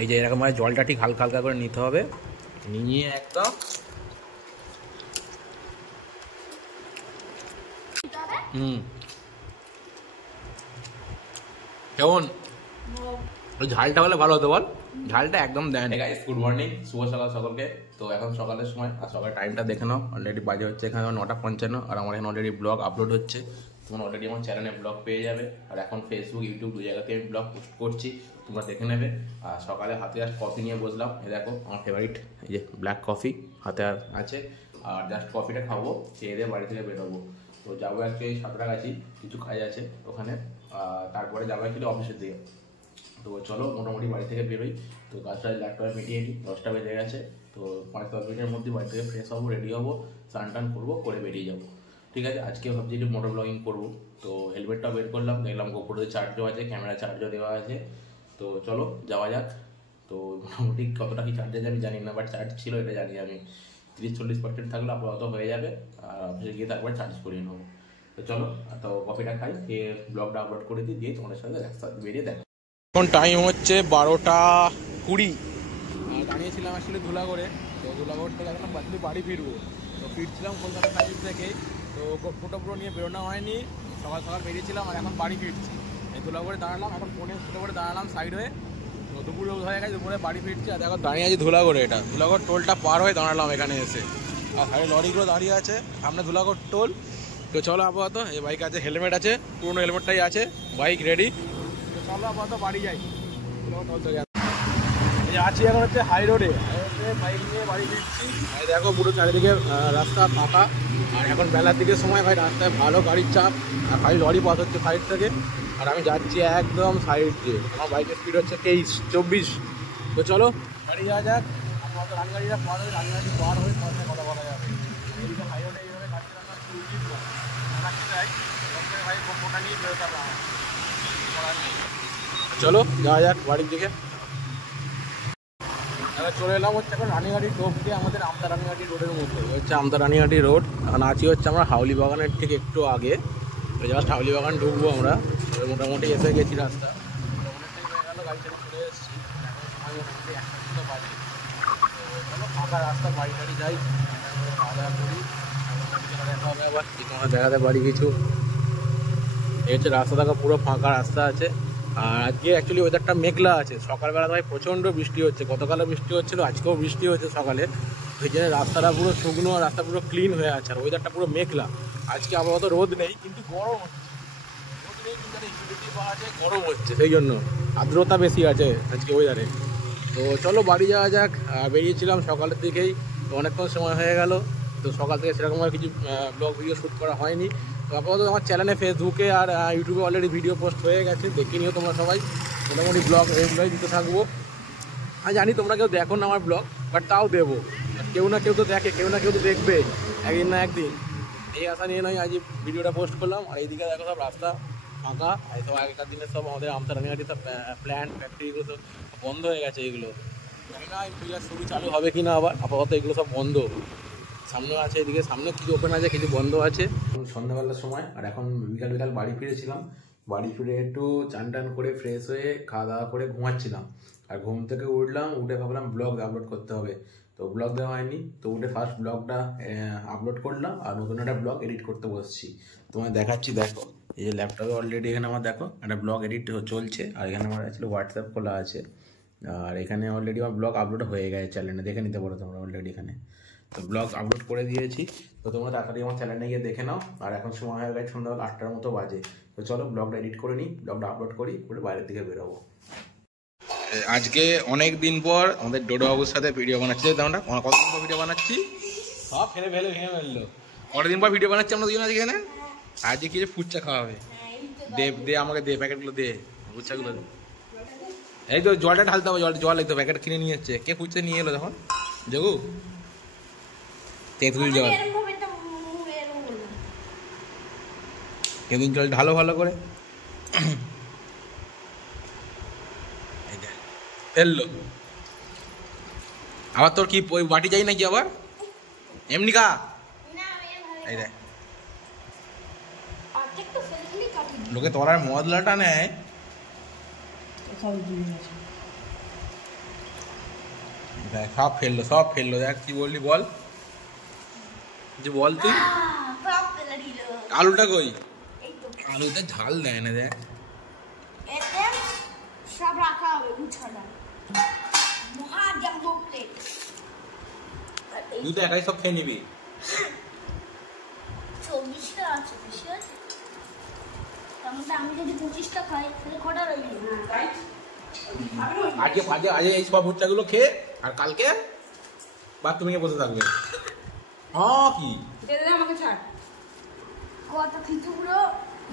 এই যে এরকম ভাবে জলটা ঠিক হালকা হালকা করে নিতে হবে, নিয়ে একদম কেমন ওই ঝালটা হলে ভালো হতো বল, ঝালটা একদম দেয় না। গাইস গুড মর্নিং, শুভ সকাল সকলকে। তো এখন সকালের সময়, আর সকাল টাইমটা দেখে নাও, অলরেডি বাজে হচ্ছে এখানে 9:55, আর আমার এখানে অলরেডি ব্লগ আপলোড হচ্ছে। তোমরা অলরেডি আমার চ্যানেলে ব্লগ পেয়ে যাবে, আর এখন ফেসবুক ইউটিউব দু জায়গাতে আমি ব্লগ পোস্ট করছি, তোমরা দেখে নেবে। আর সকালে হাতে জাস্ট কফি নিয়ে বসলাম, এই দেখো আমার ফেভারিট এই যে ব্ল্যাক কফি হাতে আছে, আর জাস্ট কফিটা খাবো, খেয়ে দিয়ে বাড়ি থেকে বেরোবো। তো যাবো অ্যাকচুয়ালি সাঁতরাগাছি, কিছু কাজ আছে ওখানে, তারপরে যাবো অ্যাকচুয়ালি অফিসের দিকে। তো চলো মোটামুটি বাড়ি থেকে বেরোই। তো কাজটা ল্যাপটপে মিটিয়ে নিই, 10টা বেজে গেছে। তো 5-10 মিনিটের মধ্যে বাড়ি থেকে ফ্রেশ হবো, রেডি হবো, স্নান টান করবো, করে বেরিয়ে যাবো। ঠিক আছে, আজকে ভাবছি একটু মোটর ব্লগিং করবো। তো হেলমেটটাও বের করলাম, দেখলাম গোপুরতে চার্জও আছে, ক্যামেরা চার্জও দেওয়া আছে। তো চলো যাওয়া যাক। তো মোটামুটি কতটা কি চার্জ আছে আমি জানি না, বাট চার্জ ছিল এটা জানি আমি, 30-40% থাকলে আপাতত হয়ে যাবে। আর অফিসে গিয়ে তারপরে চার্জ করিয়ে নেবো। তো চলো, তো কফিটা খাই, খেয়ে ব্লগটা আপলোড করে দিয়ে তোমাদের সাথে একসাথে বেরিয়ে দেখ। এখন টাইম হচ্ছে 12:20, আর দাঁড়িয়েছিলাম আসলে ধুলাগড়ে। তো ধুলাগড় থেকে এখন বাড়ি ফিরবো। তো ফিরছিলাম কলকাতা সাইড থেকে, তো ফটো নিয়ে বেরোনো হয়নি, সকাল সকাল বেরিয়েছিলাম, আর এখন বাড়ি ফিরছি। এই ধুলাগড়ে দাঁড়ালাম, এখন ফোনে ছোটো করে দাঁড়ালাম সাইড হয়ে। তো দুপুর হয়ে গেছে, দুপুরে বাড়ি ফিরছি, আর এখন দাঁড়িয়ে আছি ধুলাগড়ে। এটা ধুলাগড় টোলটা পার হয়ে দাঁড়ালাম এখানে এসে, আর সাইডে লরিগুলো দাঁড়িয়ে আছে, সামনে ধুলাগড় টোল। তো চলো আপাতত, এই বাইক আছে, হেলমেট আছে, পুরোনো হেলমেটটাই আছে, বাইক রেডি। তো চলো আপাতত বাড়ি যাই। আছি এখন হচ্ছে হাই রোডে, বাইক নিয়ে বাড়ি ফিরছি। দেখো পুরো চারিদিকে রাস্তা ফাঁকা, আর এখন বেলার দিকের সময় ভাই রাস্তায় ভালো গাড়ির চাপ, আর খালি লরি পাস হচ্ছে সাইড থেকে, আর আমি যাচ্ছি একদম সাইড দিয়ে। আমার বাইকের স্পিড হচ্ছে 23-24। তো চলো বাড়ি যাওয়া যাক। আমার রানগাড়িটা পার হয়ে, রানগাড়ি পার হয়ে সামনে কথা বলা যাবে। এইদিকে হাই রোডে এইভাবে গাড়ি চালানো ভাই ফোনটা নিয়ে বেরোতে হবে আমার। চলো যাওয়া যাক বাড়ির দিকে। চলে এলাম হচ্ছে এখন রানীঘাটি টোপ দিয়ে আমাদের আমতা রানীঘাটি রোডের মধ্যে, হচ্ছে আমতা রানীঘাটি রোড। এখন আছি হচ্ছে আমরা হাউলি বাগানের থেকে একটু আগে, জাস্ট হাউলি বাগান ঢুকবো আমরা। মোটামুটি এসে গেছি, রাস্তা মোটামুটি গাড়ি ছেড়ে চলে এসেছি। এখন মোটামুটি 1টা বাজে। চলো ফাঁকা রাস্তা, বাড়ি টাড়ি যাই, খাওয়া দাওয়া করি, দেখা হবে আবার তোমার দেখাতে পারি কিছু। এই হচ্ছে রাস্তা, দেখা পুরো ফাঁকা রাস্তা আছে। আর আজকে অ্যাকচুয়ালি ওয়েদারটা মেঘলা আছে, সকালবেলা ভাই প্রচণ্ড বৃষ্টি হচ্ছে, গতকালও বৃষ্টি হচ্ছিলো, আজকেও বৃষ্টি হচ্ছে সকালে। ওই জন্য রাস্তাটা পুরো শুকনো, রাস্তা পুরো ক্লিন হয়ে আছে, আর ওয়েদারটা পুরো মেঘলা। আজকে আপাতত রোদ নেই, কিন্তু গরম হচ্ছে, রোদ নেই কিন্তু হিউমিডিটি পাওয়া যায়, গরম হচ্ছে, সেই জন্য আর্দ্রতা বেশি আছে আজকে ওয়েদারে। তো চলো বাড়ি যাওয়া যাক। বেরিয়েছিলাম সকালের দিকেই, তো অনেকক্ষণ সময় হয়ে গেল। তো সকাল থেকে সেরকমভাবে কিছু ব্লগ ভিডিও শ্যুট করা হয়নি। তো আপাতত আমার চ্যানেলে ফেসবুকে আর ইউটিউবে অলরেডি ভিডিও পোস্ট হয়ে গেছে, দেখে নিও তোমরা সবাই। মোটামুটি ব্লগ রেগুলারই দিতে থাকবো। আমি জানি তোমরা কেউ দেখো না আমার ব্লগ, বাট তাও দেবো, কেউ না কেউ তো দেখে, কেউ না কেউ তো দেখবে একদিন না একদিন। এই আশা নিয়ে নয় আজ ভিডিওটা পোস্ট করলাম। আর এইদিকে দেখো সব রাস্তা ফাঁকা, সব আগেকার দিনের সব আমাদের আমতা রানীঘাটি সব প্ল্যান্ট ফ্যাক্টরিগুলো সব বন্ধ হয়ে গেছে। এগুলো জানি না ইন্ডিয়ার ছবি চালু হবে কি না, আবার আপাতত এগুলো সব বন্ধ। সামনে আছে, এদিকে সামনে কিছু ওপেন আছে, কিছু বন্ধ আছে। সন্ধ্যাবেলার সময়, আর এখন বিকাল বাড়ি ফিরেছিলাম। বাড়ি ফিরে একটু চান টান করে ফ্রেশ হয়ে খাওয়া দাওয়া করে ঘুমাচ্ছিলাম। আর ঘুম থেকে উঠলাম, উঠে ভাবলাম ব্লগ আপলোড করতে হবে। তো ব্লগ দেওয়া হয়নি, তো উঠে ফার্স্ট ব্লগটা আপলোড করলাম, আর নতুন একটা ব্লগ এডিট করতে বসছি। তোমায় দেখাচ্ছি, দেখো এই যে ল্যাপটপে অলরেডি এখানে আমার দেখো একটা ব্লগ এডিট চলছে, আর এখানে আমার অ্যাকচুয়ালি হোয়াটসঅ্যাপ খোলা আছে। আর এখানে অলরেডি আমার ব্লগ আপলোড হয়ে গেছে, চ্যানেলে দেখে নিতে পারো তোমরা অলরেডি এখানে। তো ব্লগ আপলোড করে দিয়েছি, তো তোমরা তাড়াতাড়ি আমার চ্যানেলে গিয়ে দেখে নাও। আর এখন সময় হয়ে গেছে সন্ধ্যাবেলা 8টার মতো বাজে। তো চলো ব্লগটা এডিট করে নিই, ব্লগটা আপলোড করি, করে বাইরের দিকে বেরোবো। আজকে অনেক দিন পর আমাদের ডোডোবাবুর সাথে ভিডিও বানাচ্ছি। আমরা কতদিন পর ভিডিও বানাচ্ছি, সব ভেঙে ফেললো। কতদিন পর ভিডিও বানাচ্ছি আমরা দুজন আজকে এখানে। আজকে কি ফুচকা খাওয়া হবে, দে আমাকে দে, প্যাকেটগুলো দে, ফুচকাগুলো দে। এই তো জলটা ঢালতে হবে, জল এই তো প্যাকেট কিনে নিয়ে যাচ্ছে। কে ফুচকা নিয়ে এলো তখন? যোগু তেঁতুল জল, তেঁতুল জল ঢালো ভালো করে। ফেললো আবার, তোর কি ওই বাটি চাই নাকি আবার? এমনি কা এই দেখ, লোকে তোর আর মদলাটা নেয়। সব ফেললো দেখ কি বললি বল, যে বল তুই আলুটা কই, আলুতে ঝাল দেয় না দেখ, সব রাখা হবে গুছানো মহা জাম্বো প্লেট। তুই তো একাই সব খেয়ে নিবি। 24টা আছে বিশেষ, তার মধ্যে আমি যদি 25টা খাই তাহলে কটা রইল? আজকে এই সব ভুট্টাগুলো খেয়ে আর কালকে বাথরুমে বসে থাকবে। হ্যাঁ কি আমাকে ছাড়, কত কিছু পুরো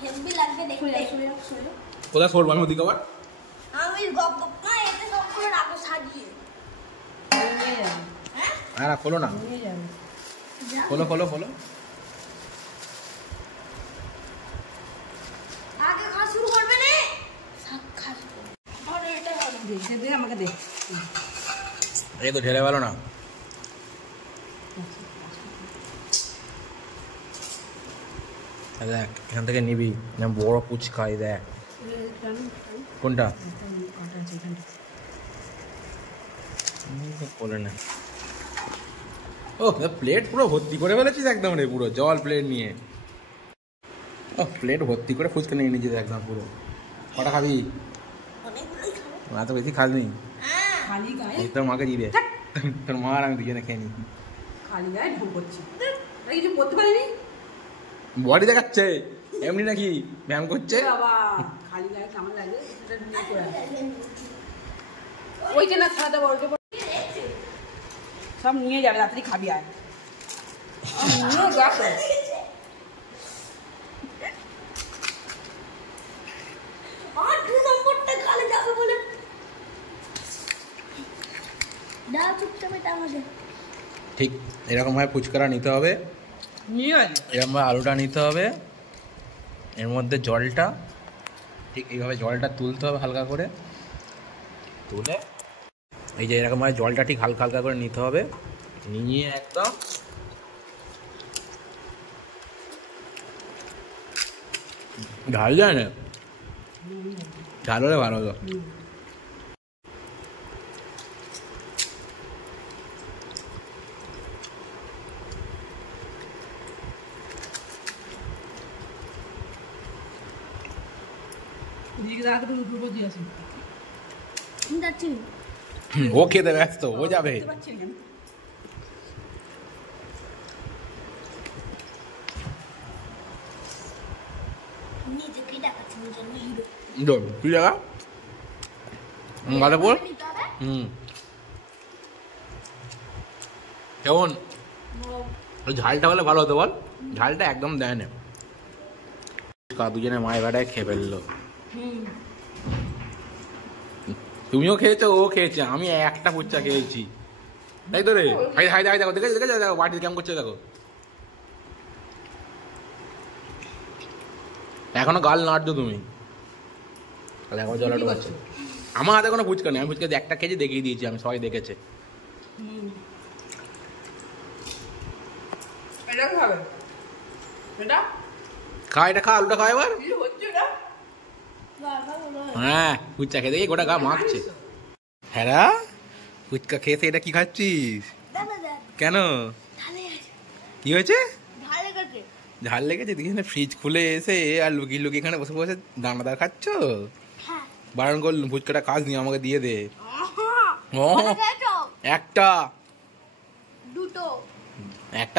হেভি লাগবে দেখতে। কোথায় সরবো আমি ওদিকে আবার? আমি গপ গপ না এতে সব করে রাখো সাজিয়ে। হ্যাঁ না খোলো না, খোলো খোলো খোলো। আগে খাওয়া শুরু করবে না, শাক খাস আরে এটা ভালো দে আমাকে দে। এই তো ঢেলে ভালো না, দেখ এখান থেকে নিবি বড় পুচকা, দেখ কোনটা বলে না। ও প্লেট পুরো ভর্তি করে ফেলেছিস একদম রে, পুরো জল প্লেট নিয়ে। ও প্লেট ভর্তি করে ফুচকা নিয়ে নিয়েছিস একদম পুরো। কটা খাবি? এত বেশি খাসনি, খালি গায়ে তোর মাকে দিয়ে দে, তোর মা আর আমি দুজনে খেয়ে নি। খালি গায়ে ঢং করছি, কিছু করতে পারিনি। বডি দেখাচ্ছে এমনি নাকি ব্যায়াম করছে? বাবা খালি গায়ে কেমন লাগে সেটা নিয়ে করে ওই যে না খাওয়া বড় সব নিয়ে যাবে, রাত্রি খাবি আর নিয়ে যাস। আর 2 নম্বরটা কালে যাবে বলে দাও চুপচাপ এটা আমাদের। ঠিক এরকম ভাবে ফুচকাটা নিতে হবে, এরকম ভাবে আলুটা নিতে হবে, এর মধ্যে জলটা ঠিক এইভাবে জলটা তুলতে হবে হালকা করে, তুলে এই যে এরকম ভাবে জলটা ঠিক হালকা হালকা করে নিতে হবে, নিয়ে একদম ঝাল যায় না, ঝাল হলে ভালো হতো। ও খেতে ব্যস্ত, ও যাবে। তুই জায়গা মাধবপুর কেমন ঝালটা হলে ভালো হতো বল, ঝালটা একদম দেয় না। দুজনে মায়ের বেড়ায় খেয়ে ফেললো, তুমিও খেয়েছো ও খেয়েছে, আমি একটা ফুচকা খেয়েছি তাই তো রে। হাই হাই দেখো দেখে দেখে দেখো বাড়িতে কেমন করছে দেখো, এখনো গাল নাড়ছো তুমি, তাহলে এখনো জল ঢোকাচ্ছে। আমার হাতে কোনো ফুচকা নেই, আমি ফুচকা একটা খেয়েছি দেখিয়ে দিয়েছি, আমি সবাই দেখেছে। খা এটা খা, আলুটা খা এবার। হ্যাঁ ফুচকা খেয়ে দেখি গোটা গা মাখছে। হ্যাঁ ফুচকা খেয়েছে, এটা কি খাচ্ছিস? কেন কি হয়েছে? ঝাল লেগেছে দেখি না, ফ্রিজ খুলে এসে আর লুকিয়ে লুকিয়ে এখানে বসে বসে দানাদার খাচ্ছ। বারণ করলুম ফুচকাটা খাস নি, আমাকে দিয়ে দে। একটা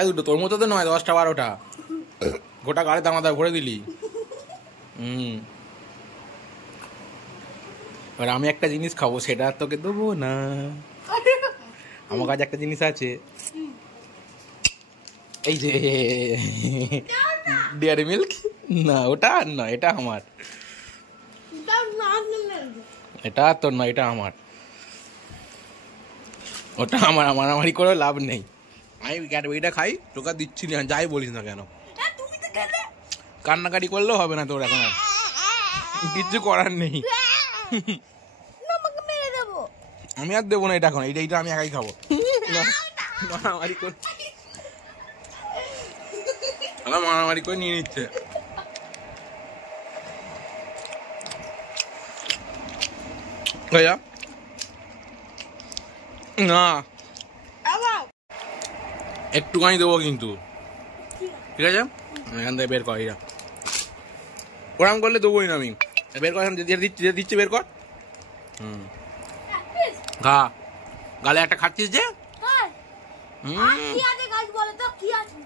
দুটো তোর মতো তো নয়, 10টা 12টা গোটা গাড়ি দানাদার ভরে দিলি। এবার আমি একটা জিনিস খাবো, সেটা তোকে দেবো না। আমার কাছে একটা জিনিস আছে, এই যে ডেয়ারি মিল্ক। না ওটা আর না, এটা আমার, এটা তোর না, এটা আমার। ওটা আমার, মারামারি করে লাভ নেই। আমি ক্যাডবেরিটা খাই, তোকে দিচ্ছি না, যাই বলিস না কেন। কান্নাকাটি করলেও হবে না তোর, এখন আর কিচ্ছু করার নেই। আমি আর দেবো না এটা এখন, এইটা আমি একাই খাবো। মারামারি করে আমার মারামারি করে নিয়ে নিচ্ছে। না আবার একটুখানি দেবো কিন্তু, ঠিক আছে? এখান থেকে বের কর, এরা ওরম করলে দেবোই না আমি। বের কর, এখান দিচ্ছি, বের কর। এক পিস খা, গালে একটা খাচ্ছিস যে। আর হুম কি আছে গাছ বলো তো কি আছে